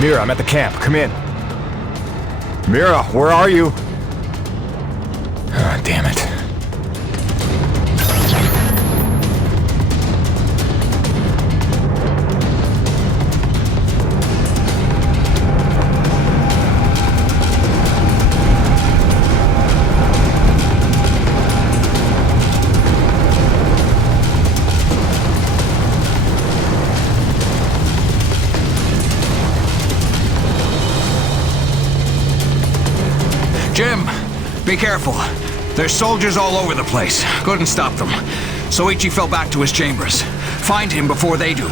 Mira, I'm at the camp. Come in. Mira, where are you? Ah, damn it. Jim, be careful. There's soldiers all over the place. Couldn't stop them. Soichi fell back to his chambers. Find him before they do.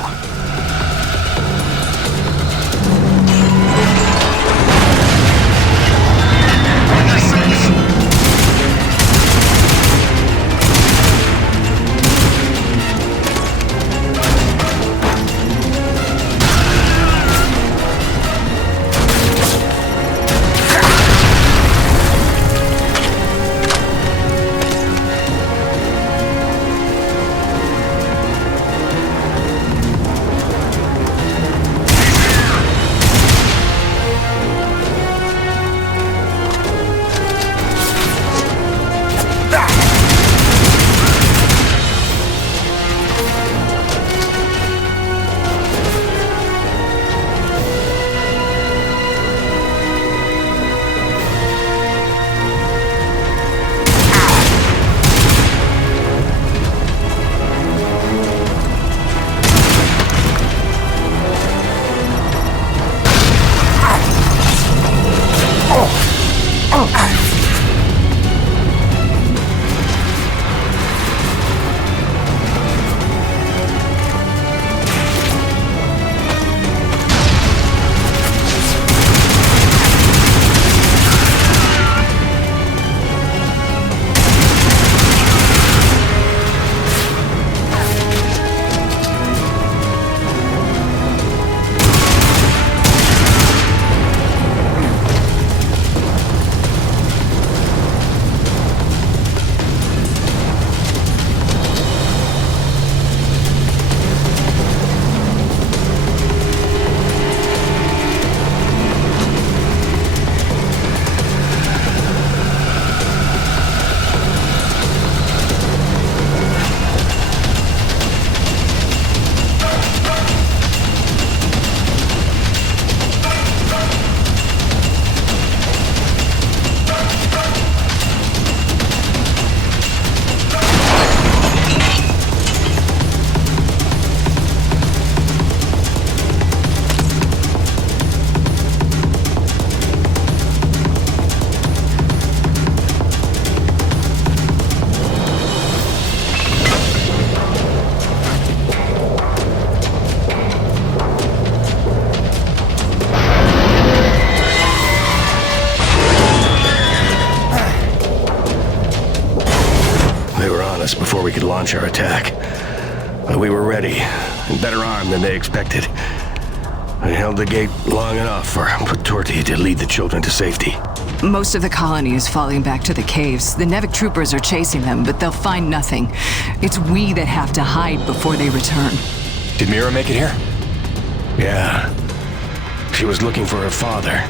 Before we could launch our attack. But we were ready, and better armed than they expected. I held the gate long enough for Patorti to lead the children to safety. Most of the colony is falling back to the caves. The Nevik troopers are chasing them, but they'll find nothing. It's we that have to hide before they return. Did Mira make it here? Yeah. She was looking for her father.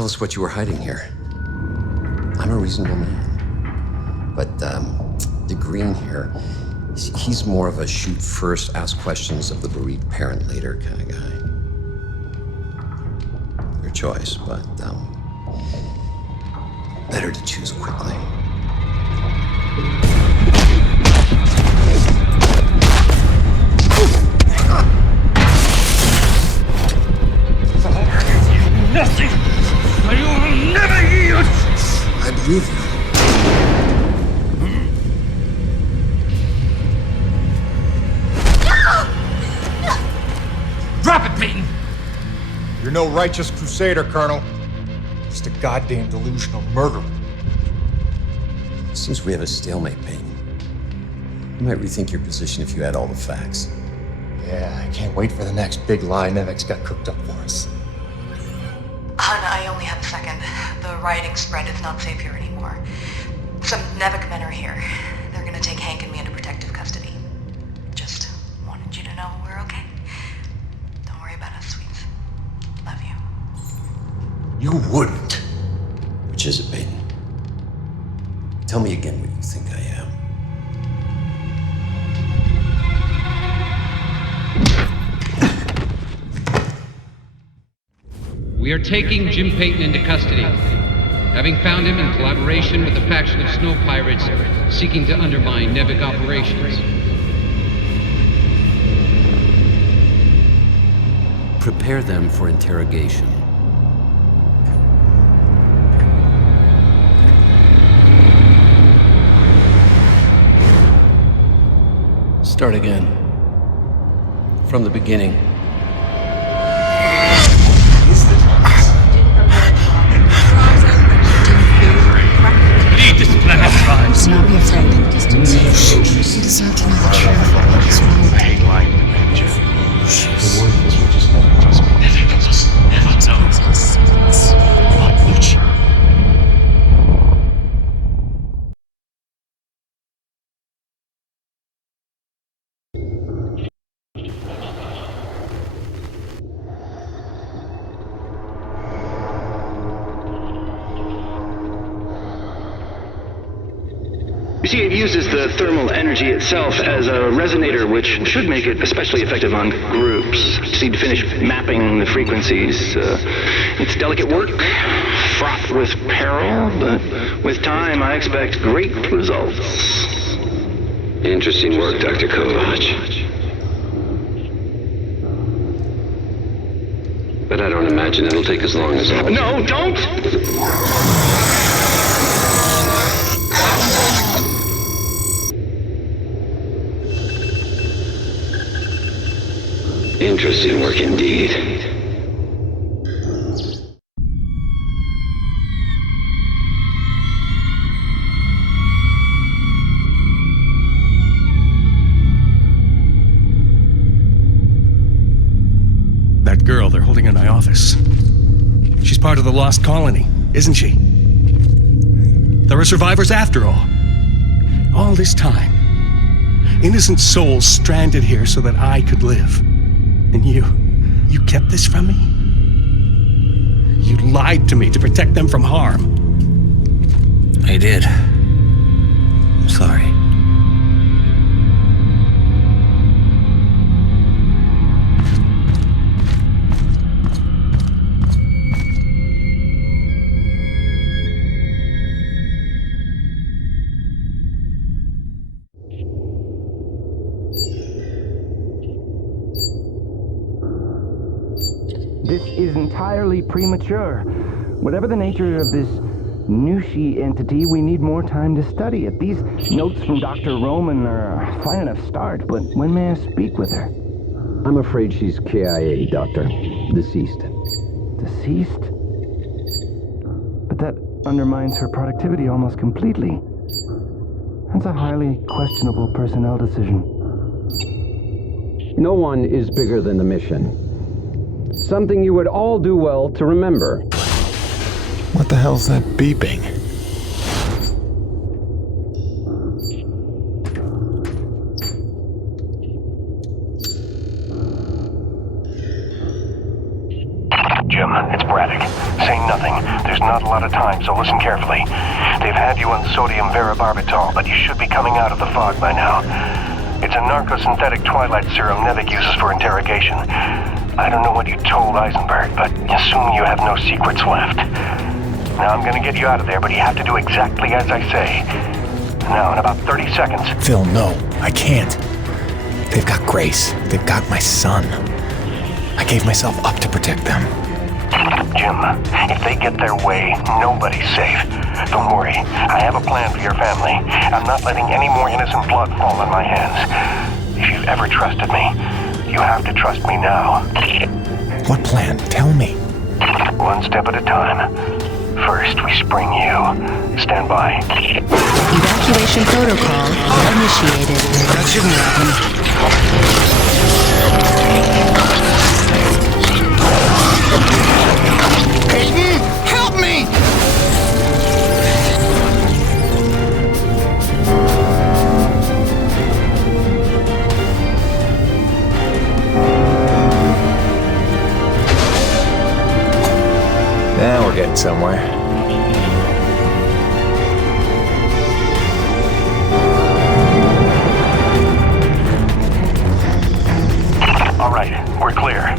tell us what you were hiding here. I'm a reasonable man. But, the green here, he's more of a shoot first, ask questions of the bereaved parent later kind of guy. Your choice, but, better to choose quickly. Nothing! I will never yield! I believe you. Drop it, Peyton! You're no righteous crusader, Colonel. Just a goddamn delusional murderer. Seems we have a stalemate, Peyton. You might rethink your position if you had all the facts. Yeah, I can't wait for the next big lie Nevek's got cooked up for us. Hun, I only have a second. The rioting spread is not safe here anymore. Some Nevek men are here. They're gonna take Hank and me into protective custody. Just wanted you to know we're okay. Don't worry about us, sweets. Love you. You wouldn't. Which is it, Peyton? Tell me again what you think I am. We are taking Jim Peyton into custody, having found him in collaboration with a faction of snow pirates seeking to undermine Nevek operations. Prepare them for interrogation. Start again. From the beginning. Leave this planet, tribes! Do not be afraid. You deserve to know the truth. What's wrong? I hate lying to you. The word is we just never trust me. Never trust. Never know. What, Nуши? You see, it uses the thermal energy itself as a resonator, which should make it especially effective on groups. Just need to finish mapping the frequencies. It's delicate work, fraught with peril, but with time I expect great results. Interesting work, Dr. Kovac. But I don't imagine it'll take as long as all. No, don't! Interesting work indeed. That girl they're holding in my office. She's part of the lost colony, isn't she? There are survivors after all. All this time. Innocent souls stranded here so that I could live. And you kept this from me? You lied to me to protect them from harm. I did. I'm sorry. This is entirely premature. Whatever the nature of this Nуши entity, we need more time to study it. These notes from Dr. Roman are a fine enough start, but when may I speak with her? I'm afraid she's KIA, Doctor. Deceased. Deceased? But that undermines her productivity almost completely. That's a highly questionable personnel decision. No one is bigger than the mission. Something you would all do well to remember. What the hell's that beeping? Jim, it's Braddock. Say nothing. There's not a lot of time, so listen carefully. They've had you on sodium varibarbital, but you should be coming out of the fog by now. It's a narcosynthetic twilight serum Nevik uses for interrogation. I don't know what you told Eisenberg, but assume you have no secrets left. Now I'm gonna get you out of there, but you have to do exactly as I say. Now, in about 30 seconds... Phil, no, I can't. They've got Grace. They've got my son. I gave myself up to protect them. Jim, if they get their way, nobody's safe. Don't worry, I have a plan for your family. I'm not letting any more innocent blood fall on my hands. If you've ever trusted me, you have to trust me now. What plan? Tell me. One step at a time. First, we spring you. Stand by. Evacuation protocol initiated. That shouldn't happen. Peyton, help me! Now we're getting somewhere. All right, we're clear.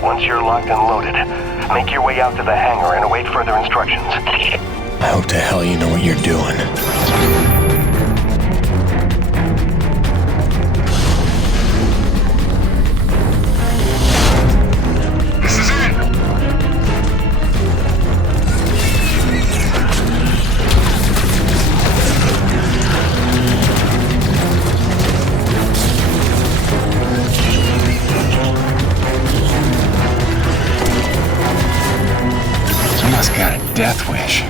Once you're locked and loaded, make your way out to the hangar and await further instructions. I hope to hell you know what you're doing. Got a death wish.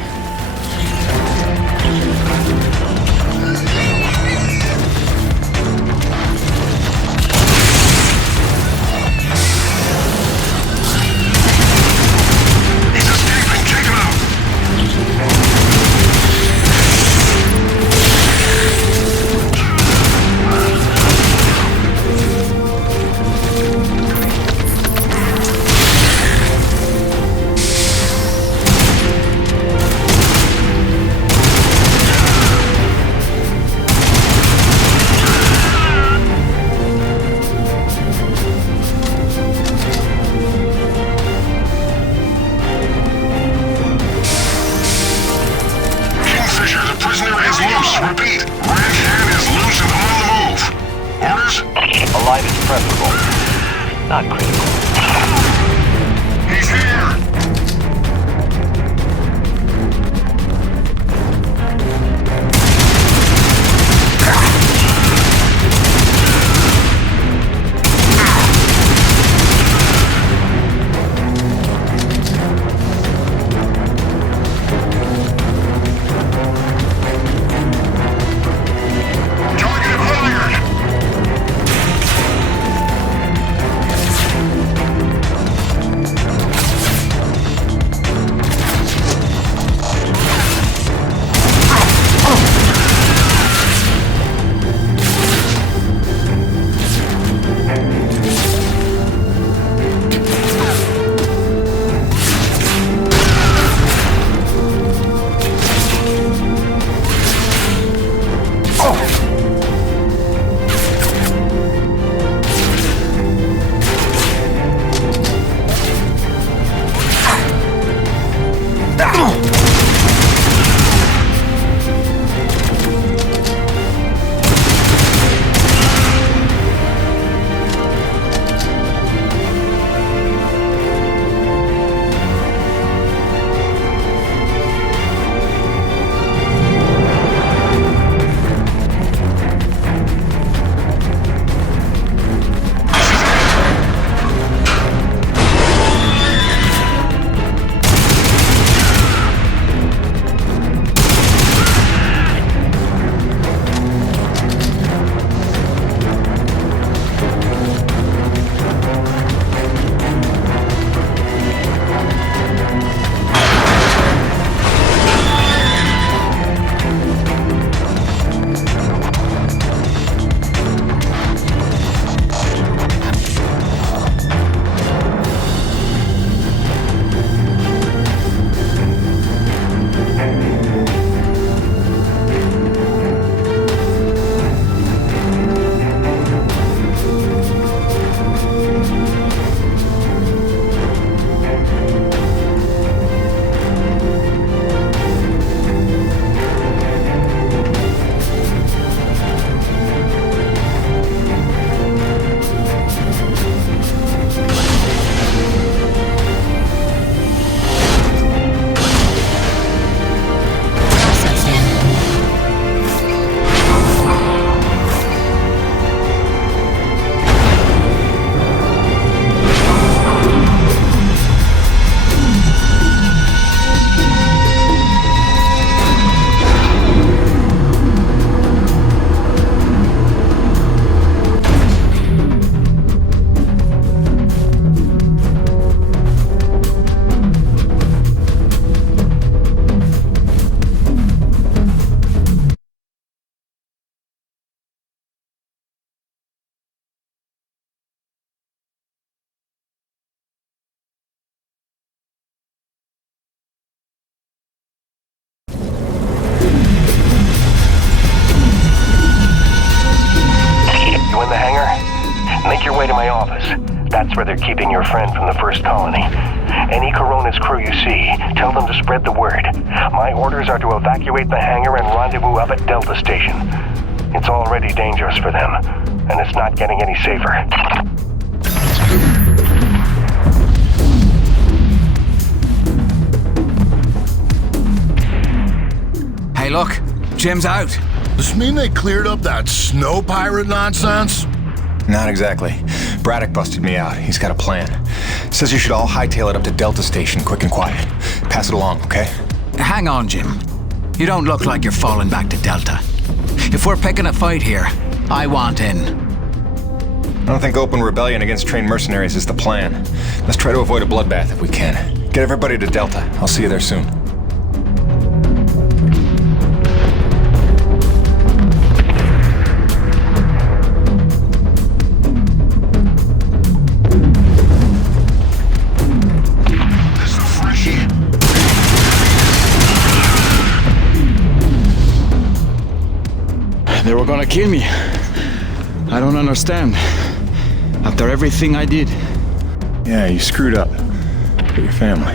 Repeat, Red Hand is loose and on the move. Orders? Alive is preferable. Not critical. He's here! That's where they're keeping your friend from the first colony. Any Corona's crew you see, tell them to spread the word. My orders are to evacuate the hangar and rendezvous up at Delta Station. It's already dangerous for them, and it's not getting any safer. Hey, look, Jim's out. Does this mean they cleared up that snow pirate nonsense? Not exactly. Braddock busted me out. He's got a plan. Says you should all hightail it up to Delta Station, quick and quiet. Pass it along, okay? Hang on, Jim. You don't look like you're falling back to Delta. If we're picking a fight here, I want in. I don't think open rebellion against trained mercenaries is the plan. Let's try to avoid a bloodbath if we can. Get everybody to Delta. I'll see you there soon. They were gonna kill me. I don't understand. After everything I did. Yeah, you screwed up. For your family.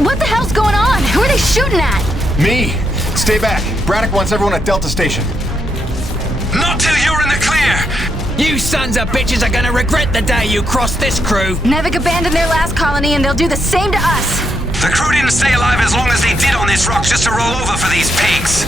What the hell's going on? Who are they shooting at? Me! Stay back. Braddock wants everyone at Delta Station. Not till you're in the clear! You sons of bitches are gonna regret the day you crossed this crew. Nevik abandoned their last colony and they'll do the same to us. The crew didn't stay alive as long as they did on this rock just to roll over for these pigs.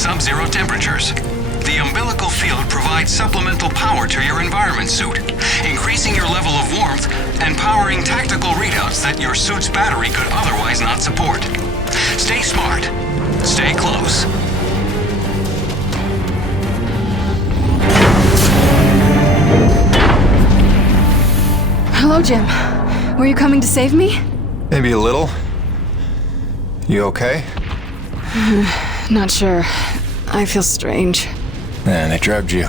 sub-zero temperatures. The umbilical field provides supplemental power to your environment suit, increasing your level of warmth and powering tactical readouts that your suit's battery could otherwise not support. Stay smart. Stay close. Hello, Jim. Were you coming to save me? Maybe a little. You okay? Not sure. I feel strange. Man, they drugged you.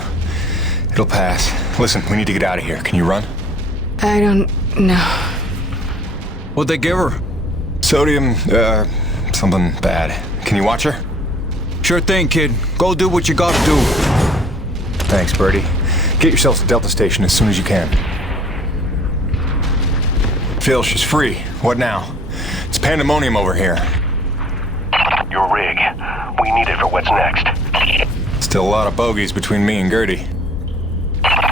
It'll pass. Listen, we need to get out of here. Can you run? I don't know. What'd they give her? Sodium, something bad. Can you watch her? Sure thing, kid. Go do what you gotta do. Thanks, Birdie. Get yourselves to Delta Station as soon as you can. Phil, she's free. What now? It's pandemonium over here. Your rig. We need it for what's next. Still a lot of bogeys between me and Gertie.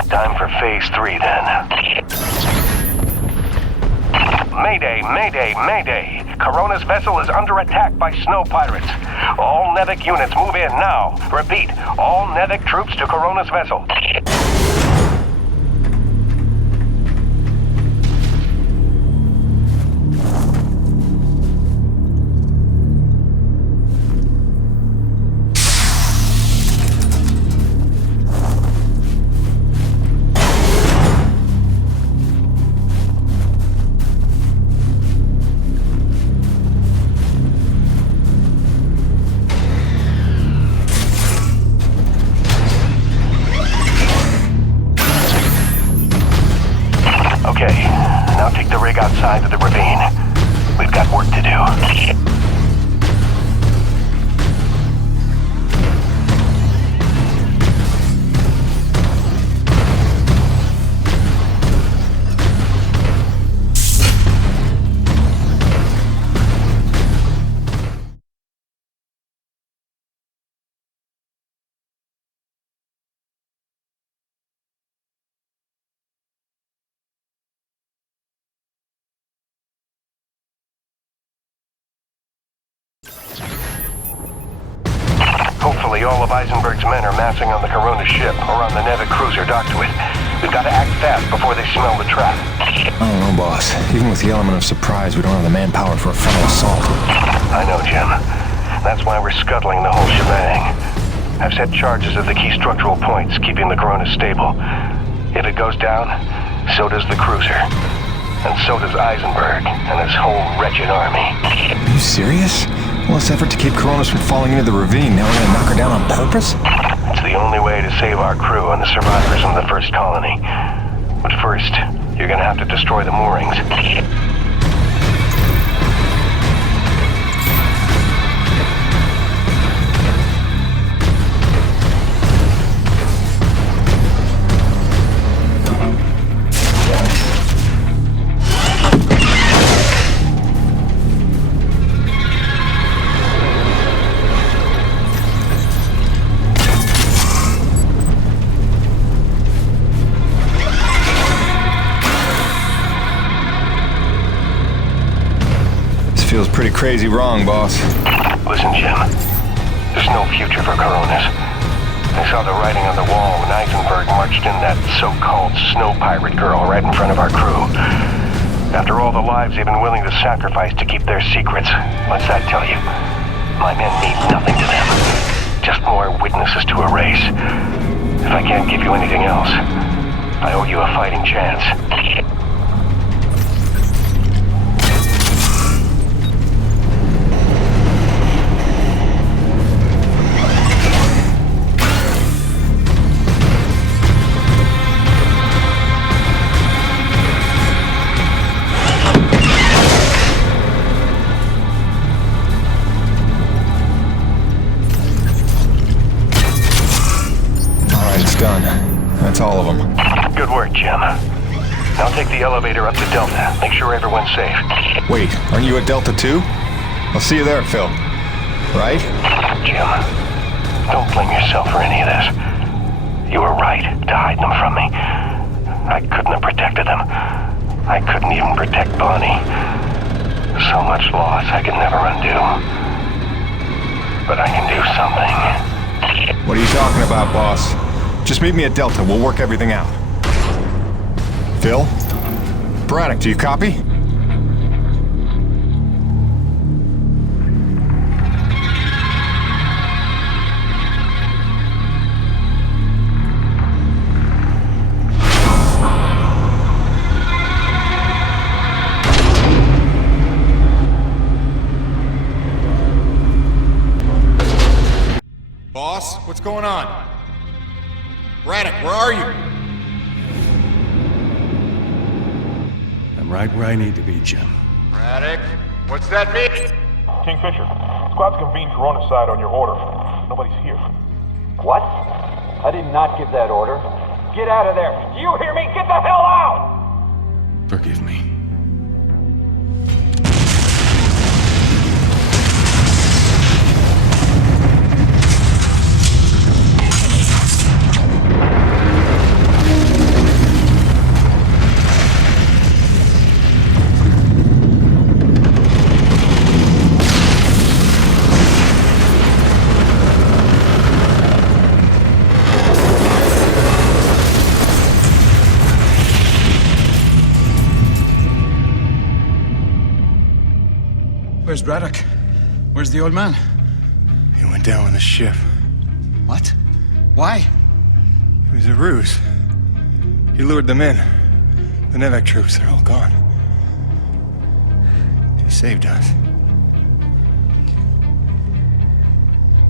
Time for phase 3 then. Mayday, mayday, mayday. Corona's vessel is under attack by snow pirates. All Nevik units move in now. Repeat, all Nevik troops to Corona's vessel. Outside of the ravine. We've got work to do. Hopefully all of Eisenberg's men are massing on the Corona ship or on the Nevik cruiser docked to it. We've got to act fast before they smell the trap. I don't know, boss. Even with the element of surprise, we don't have the manpower for a frontal assault. I know, Jim. That's why we're scuttling the whole shebang. I've set charges at the key structural points, keeping the Corona stable. If it goes down, so does the cruiser. And so does Eisenberg and his whole wretched army. Are you serious? All this effort to keep Coronas from falling into the ravine, now we're gonna knock her down on purpose? It's the only way to save our crew and the survivors from the first colony. But first, you're gonna have to destroy the moorings. Feels pretty crazy wrong, boss. Listen, Jim. There's no future for Coronas. I saw the writing on the wall when Eisenberg marched in that so-called snow pirate girl right in front of our crew. After all the lives they've been willing to sacrifice to keep their secrets, what's that tell you? My men mean nothing to them. Just more witnesses to erase. If I can't give you anything else, I owe you a fighting chance. Done. That's all of them. Good work, Jim. Now take the elevator up to Delta. Make sure everyone's safe. Wait, aren't you at Delta too? I'll see you there, Phil. Right? Jim, don't blame yourself for any of this. You were right to hide them from me. I couldn't have protected them. I couldn't even protect Bonnie. So much loss I could never undo. But I can do something. What are you talking about, boss? Just meet me at Delta. We'll work everything out. Phil? Braddock, do you copy? Boss, what's going on? Braddock, where are you? I'm right where I need to be, Jim. Braddock, what's that mean? Kingfisher, squad's convened Corona side on your order. Nobody's here. What? I did not give that order. Get out of there! Do you hear me? Get the hell out! Forgive me. Where's Braddock? Where's the old man? He went down with the ship. What? Why? It was a ruse. He lured them in. The Nevek troops, they're all gone. He saved us.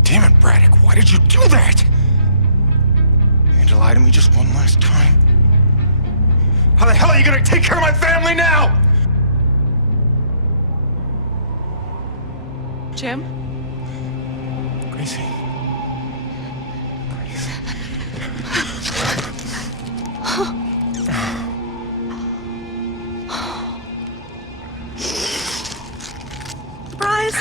Damn it, Braddock, why did you do that? You had to lie to me just one last time. How the hell are you gonna take care of my family now? Jim? Gracie. Surprise!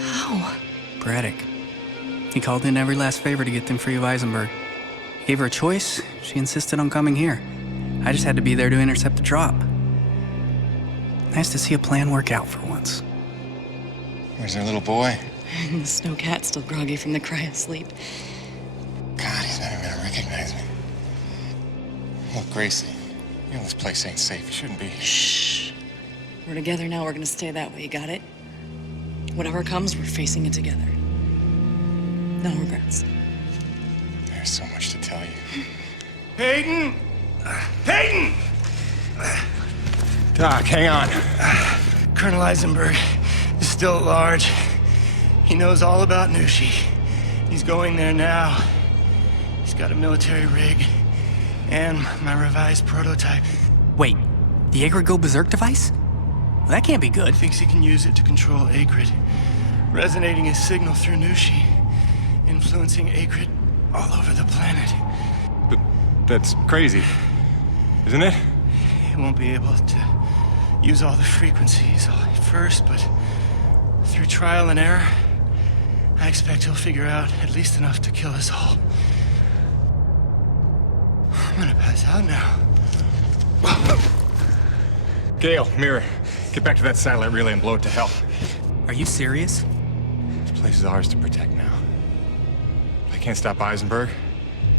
How? Braddock. He called in every last favor to get them free of Eisenberg. He gave her a choice. She insisted on coming here. I just had to be there to intercept the drop. Nice to see a plan work out for once. Where's their little boy? The snow cat's still groggy from the cryo sleep. God, he's not even gonna recognize me. Look, Gracie, you know this place ain't safe. You shouldn't be here. Shh. We're together now. We're gonna stay that way. You got it? Whatever comes, we're facing it together. No regrets. There's so much to tell you. Peyton! Peyton! Doc, hang on. Colonel Eisenberg is still at large. He knows all about Nushe. He's going there now. He's got a military rig and my revised prototype. Wait, the Agrid Go Berserk device? Well, that can't be good. Thinks he can use it to control Agrid, resonating his signal through Nushe, influencing Agrid all over the planet. But that's crazy, isn't it? He won't be able to use all the frequencies at first, but through trial and error, I expect he'll figure out at least enough to kill us all. I'm gonna pass out now. Gale, Mirror, get back to that satellite relay and blow it to hell. Are you serious? This place is ours to protect now. If I can't stop Eisenberg,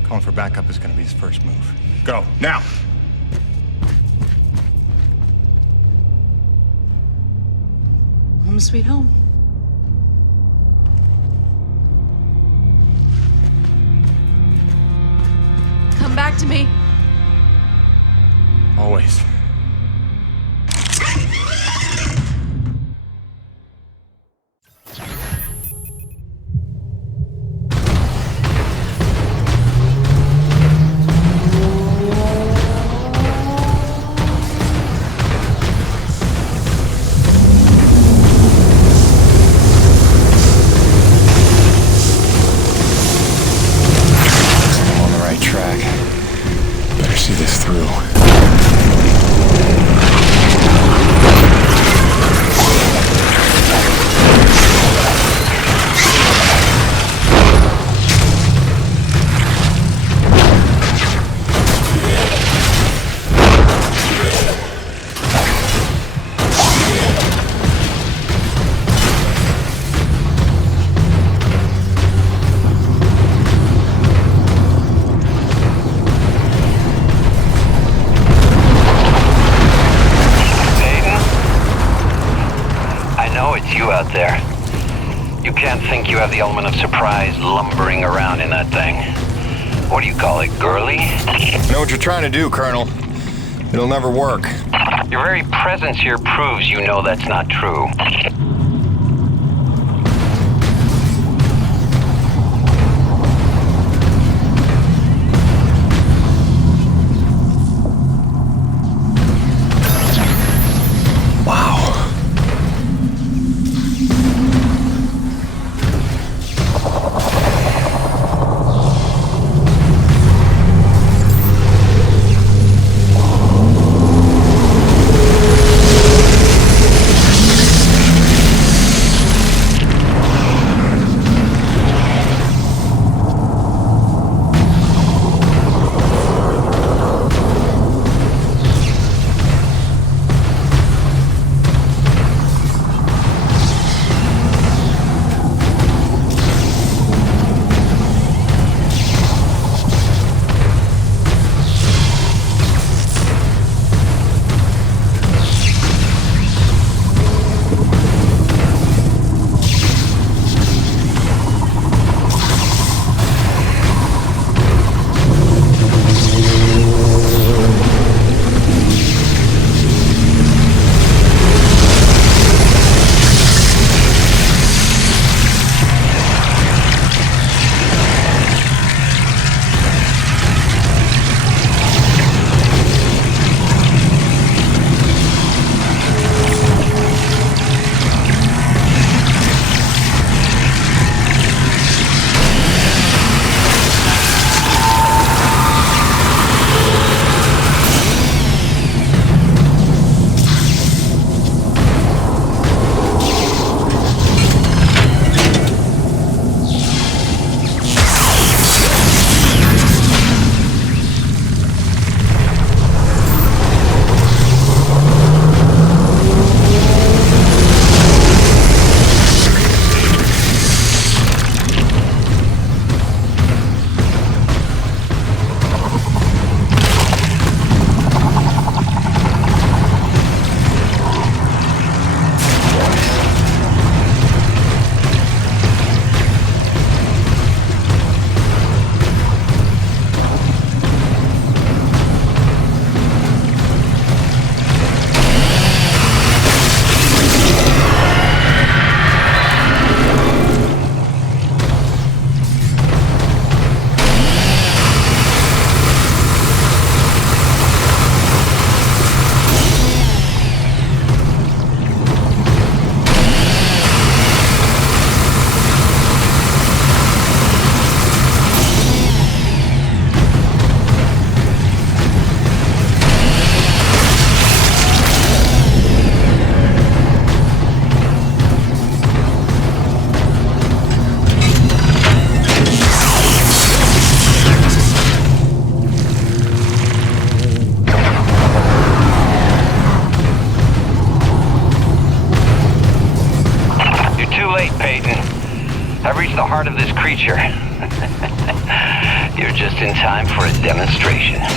calling for backup is gonna be his first move. Go, now! Home sweet home. Come back to me. Always. You have the element of surprise lumbering around in that thing. What do you call it, girly? I know what you're trying to do, Colonel. It'll never work. Your very presence here proves you know that's not true. I've reached the heart of this creature. You're just in time for a demonstration. I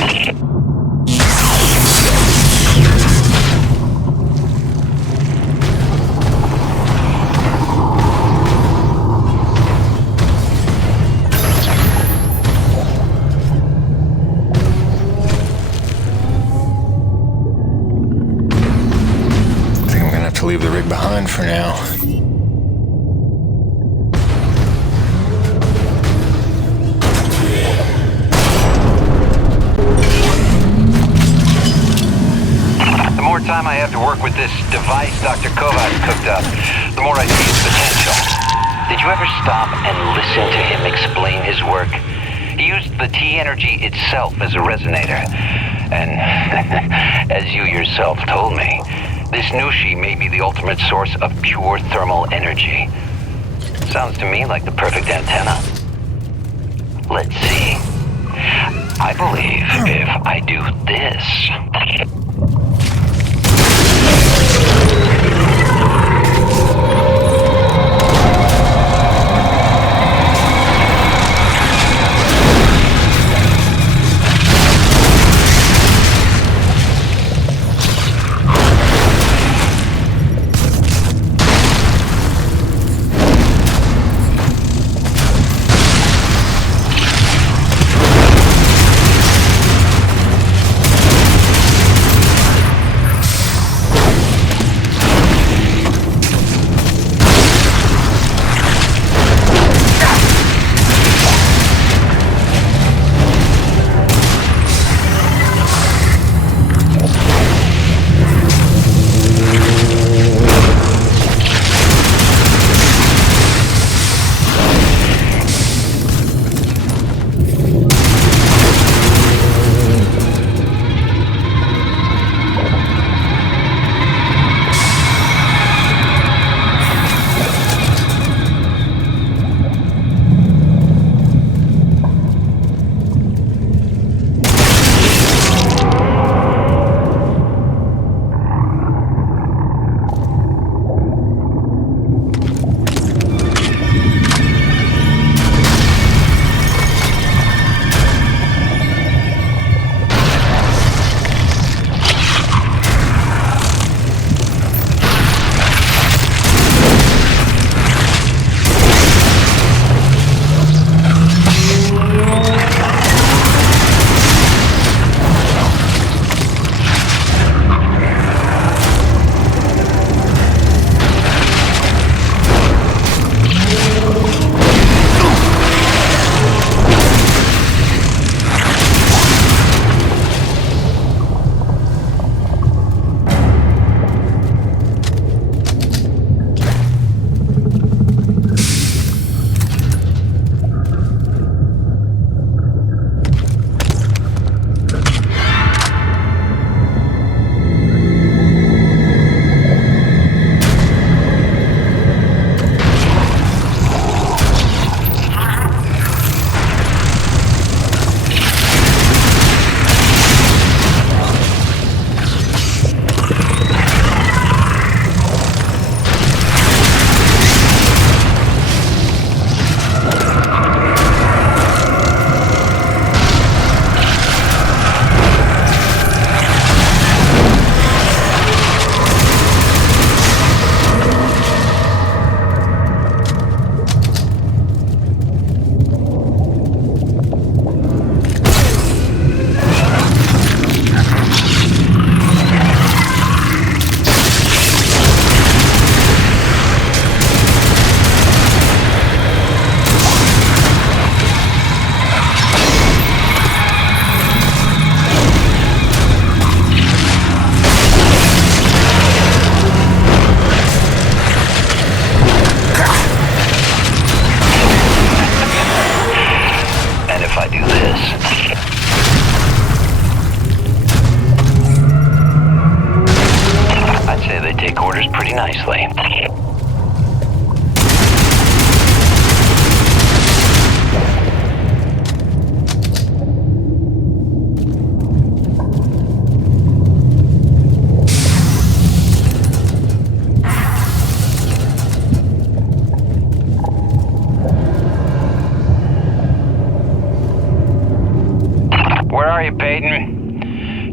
think I'm gonna have to leave the rig behind for now. The more time I have to work with this device Dr. Kovacs cooked up, the more I see its potential. Did you ever stop and listen to him explain his work? He used the T-energy itself as a resonator. And as you yourself told me, this Nуши may be the ultimate source of pure thermal energy. Sounds to me like the perfect antenna. Let's see. I believe if I do this...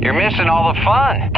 You're missing all the fun.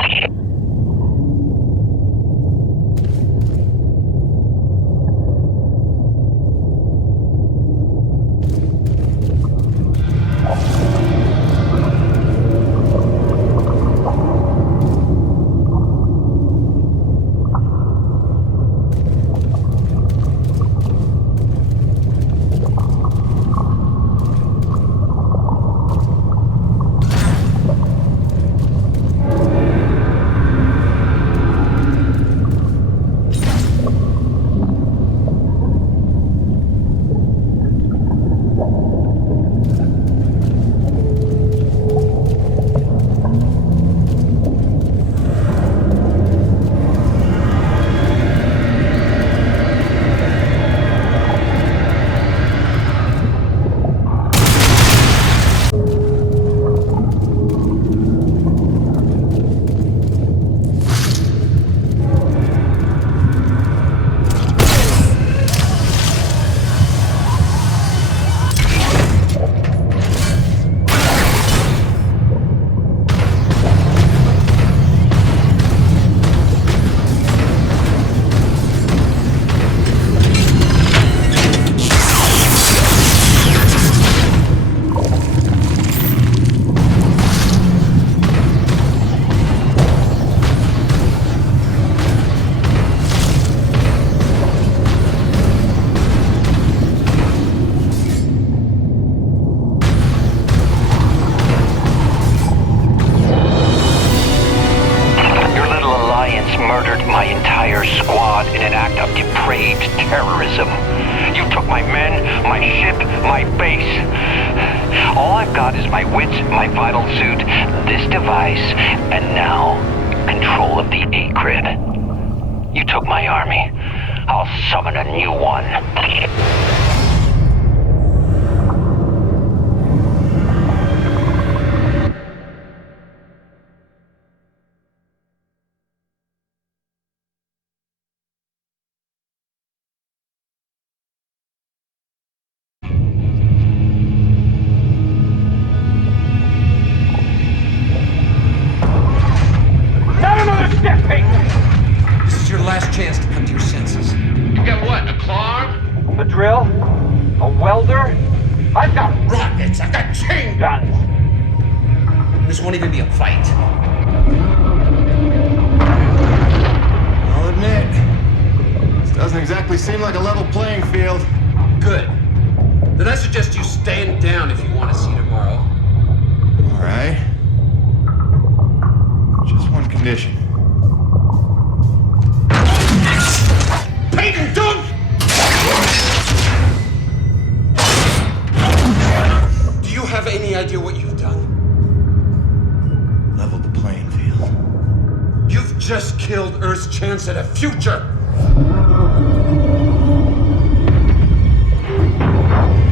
Chance at a future.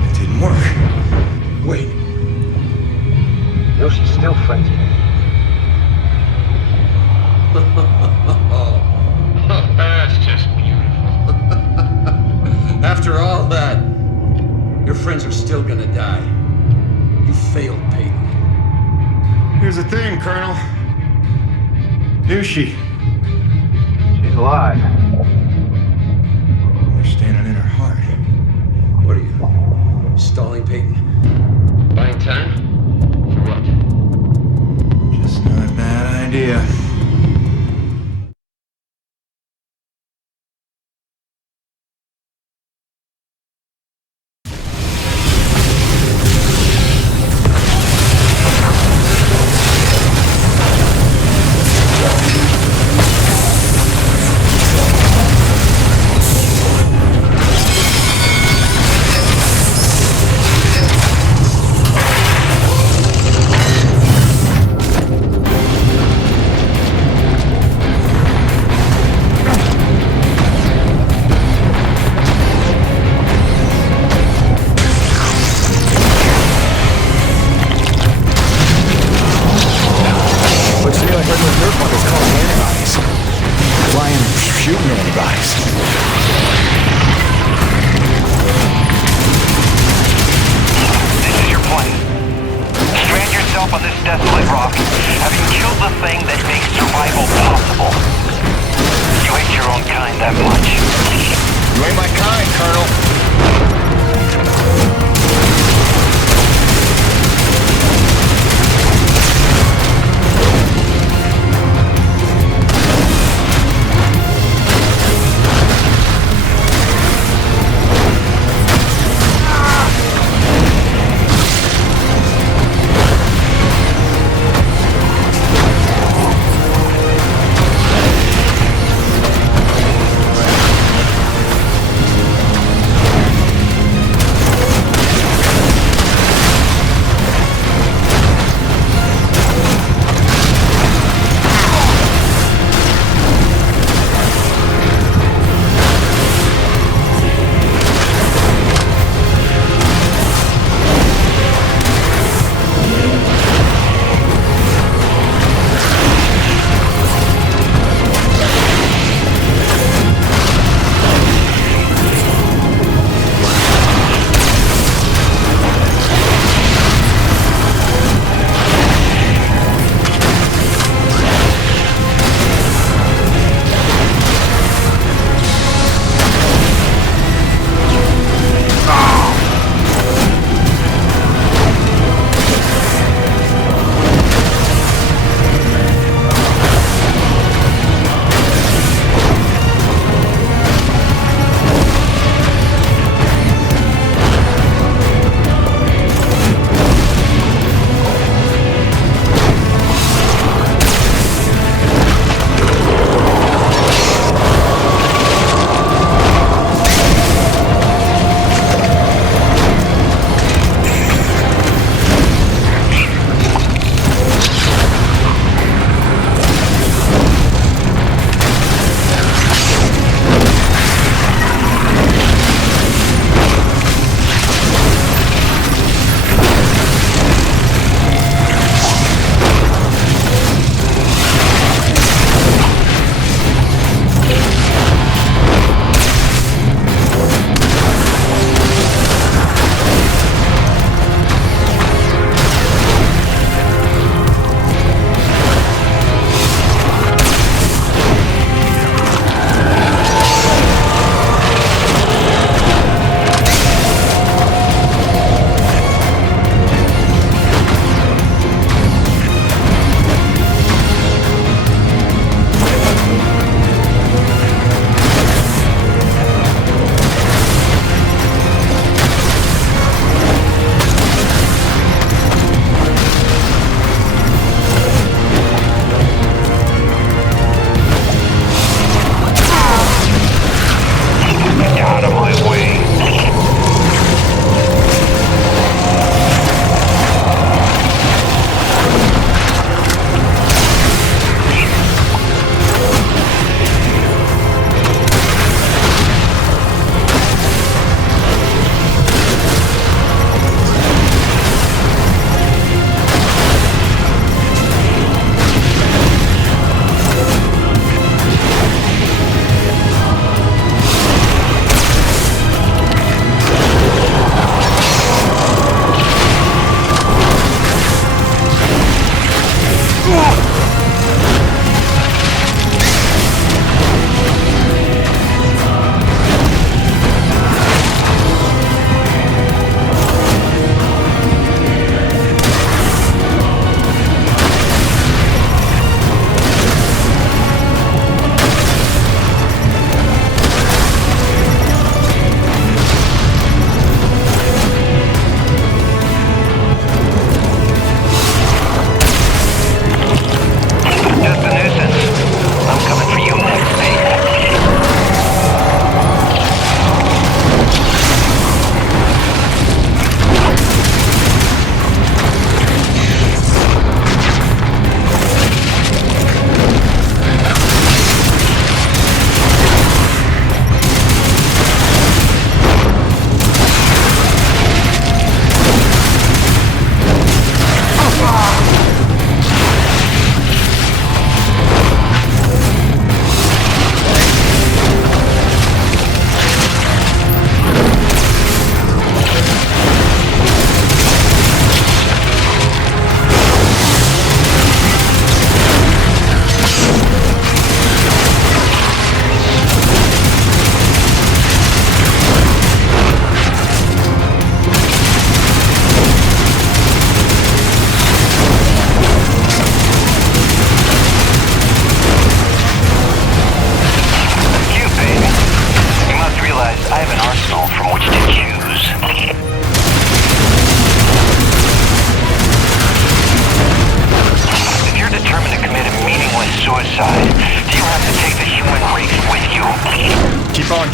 It didn't work. Wait. No, she's still friends with me. That's just beautiful. After all that, your friends are still gonna die. You failed, Peyton. Here's the thing, Colonel. Nуши. Alive. We're standing in her heart. What are you, stalling Peyton? Buying time? For what? Just not a bad idea.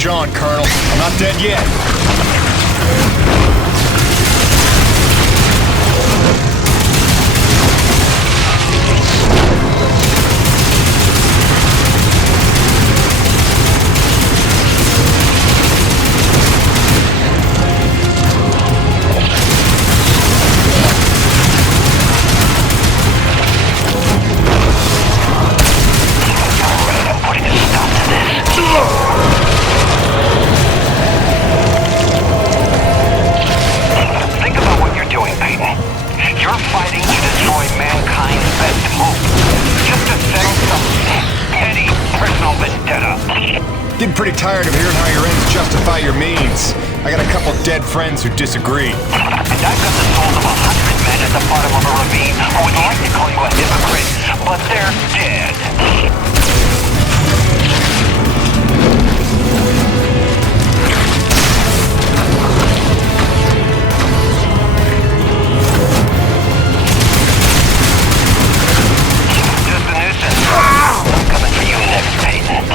Charge on, Colonel. I'm not dead yet. Getting pretty tired of hearing how your ends justify your means. I got a couple dead friends who disagree. And I've got the souls of 100 men at the bottom of a ravine who would like to call you a hypocrite, but they're dead. Just a nuisance. I'm coming for you next, Peyton.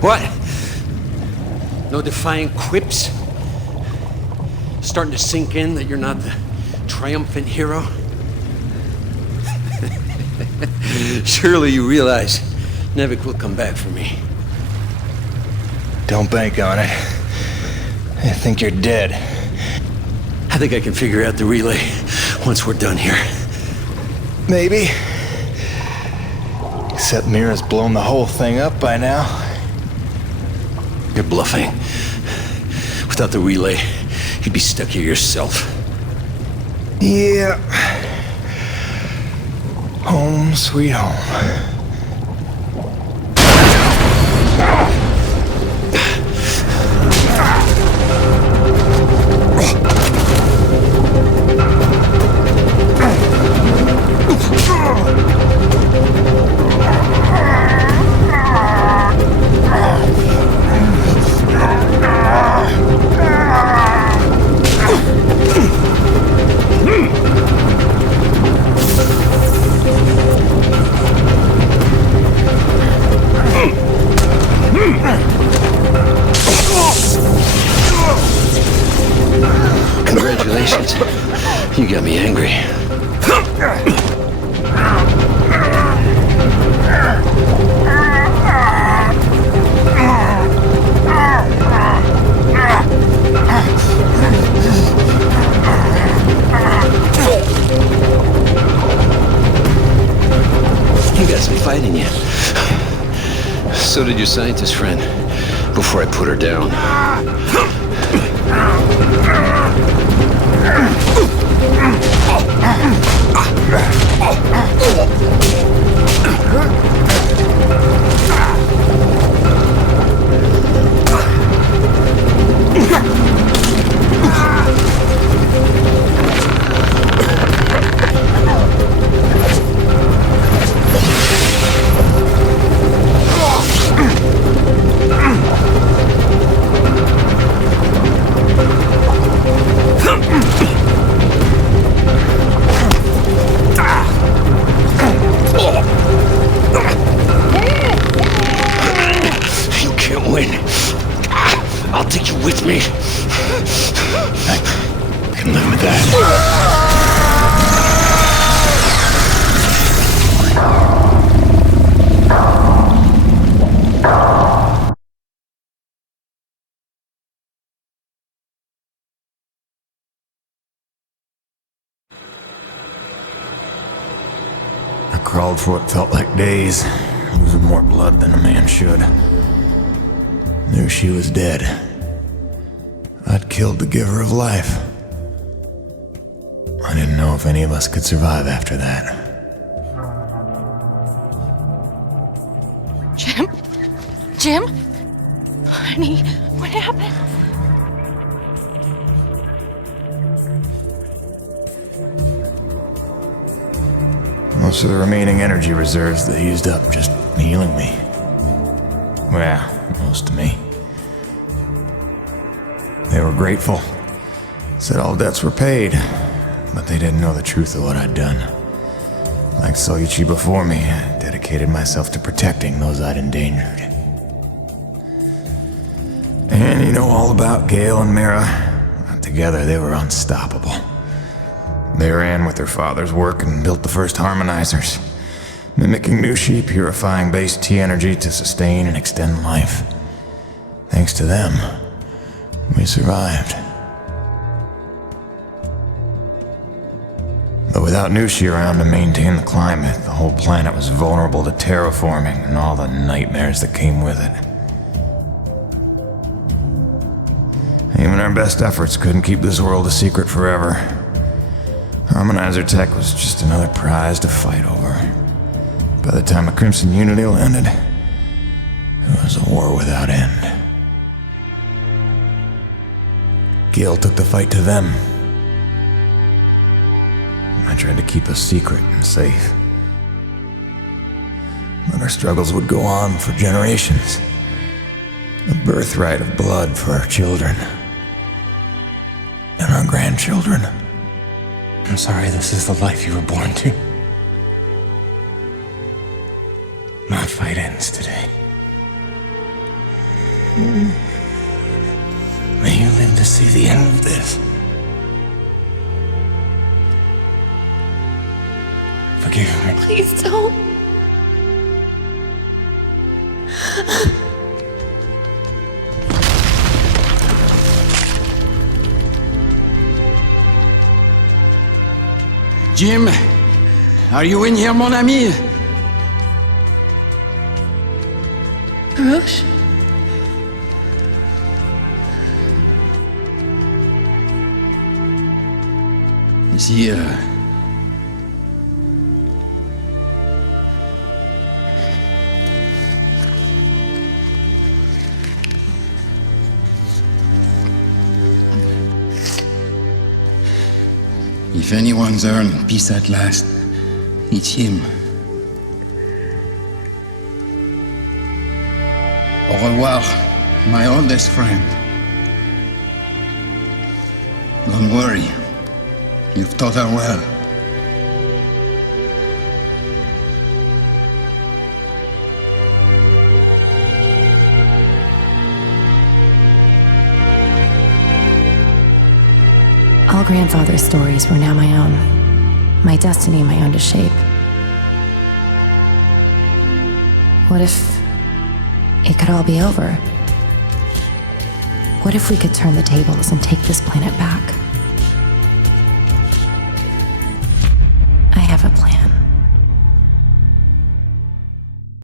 What? No defiant quips? Starting to sink in that you're not the triumphant hero? Surely you realize Nevik will come back for me. Don't bank on it. I think you're dead. I think I can figure out the relay once we're done here. Maybe. Except Mira's blown the whole thing up by now. You're bluffing. Without the relay, you'd be stuck here yourself. Yeah. Home sweet home. it. You got me angry. You got some fight in you. So did your scientist friend, before I put her down. Crawled for what felt like days, losing more blood than a man should. Knew she was dead. I'd killed the giver of life. I didn't know if any of us could survive after that. Jim? Jim? Honey, what happened? Most of the remaining energy reserves they used up just healing me. Well, most of me. They were grateful. Said all debts were paid, but they didn't know the truth of what I'd done. Like Soichi before me, I dedicated myself to protecting those I'd endangered. And you know all about Gale and Mira. Together they were unstoppable. They ran with their father's work and built the first harmonizers, mimicking Nуши, purifying base T energy to sustain and extend life. Thanks to them, we survived. But without Nуши around to maintain the climate, the whole planet was vulnerable to terraforming and all the nightmares that came with it. Even our best efforts couldn't keep this world a secret forever. Harmonizer tech was just another prize to fight over. By the time the Crimson Unity landed, it was a war without end. Gale took the fight to them. I tried to keep us secret and safe. But our struggles would go on for generations. A birthright of blood for our children. And our grandchildren. I'm sorry this is the life you were born to. My fight ends today. May you live to see the end of this. Forgive me. Please don't. Jim, are you in here, mon ami? Roche? Is he, If anyone's earned peace at last, it's him. Au revoir, my oldest friend. Don't worry, you've taught her well. All grandfather's stories were now my own. My destiny my own to shape. What if it could all be over? What if we could turn the tables and take this planet back?